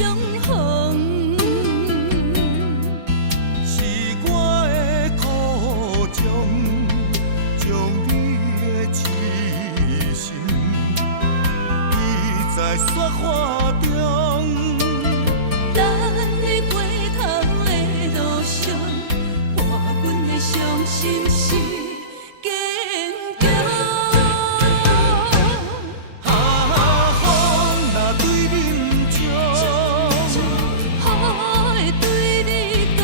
相逢。是我的苦衷，将你的痴心记在雪花中。等你回头的路上，伴阮的伤心是坚强。风若对面唱，雨会对你讲，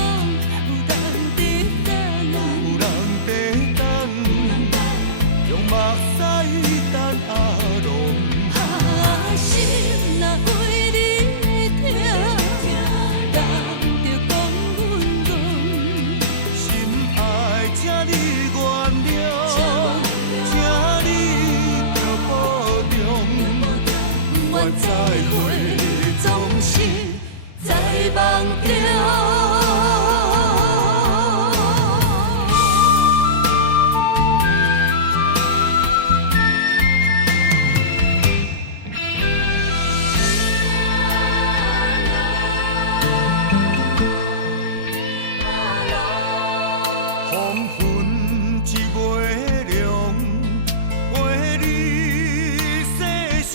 有人在等，有人在等，用目屎等阿龙。心若为你痛，人着讲阮戆。心爱请你原谅，请你着保重。不愿再会，总是在梦中。黄昏一月亮，陪你世上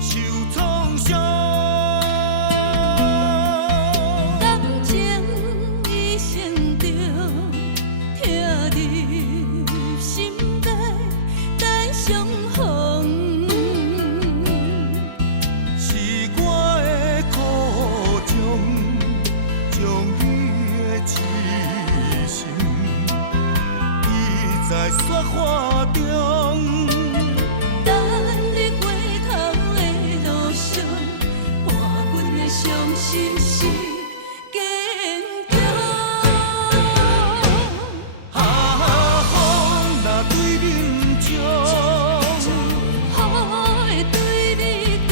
受创伤。感情已成着，疼入心底，等相逢。是我的苦衷，将你的痴心记在雪花中。等你回头的路上，伴阮的伤心是坚强。风若对面唱，雨会对你讲，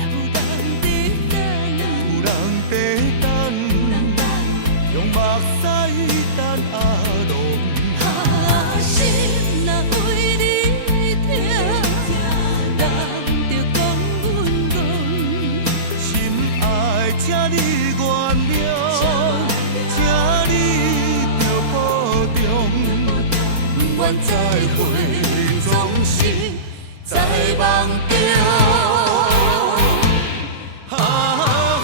有人在等，有人在等，用目屎等阿龙。心若为你痛，人着讲阮戆。心爱请你原谅，请你着保重。不愿再会，总是在梦中。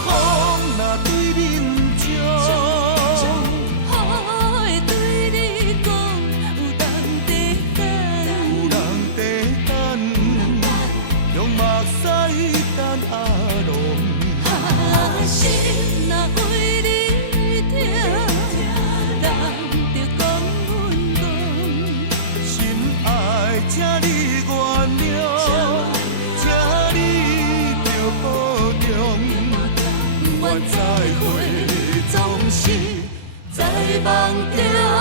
风若对面唱，雨会对你讲，有人在等，用目屎等阿龙。心若为你痛，人着讲阮戆。心爱请你原谅，请你着保重。不愿再会，总是在梦中。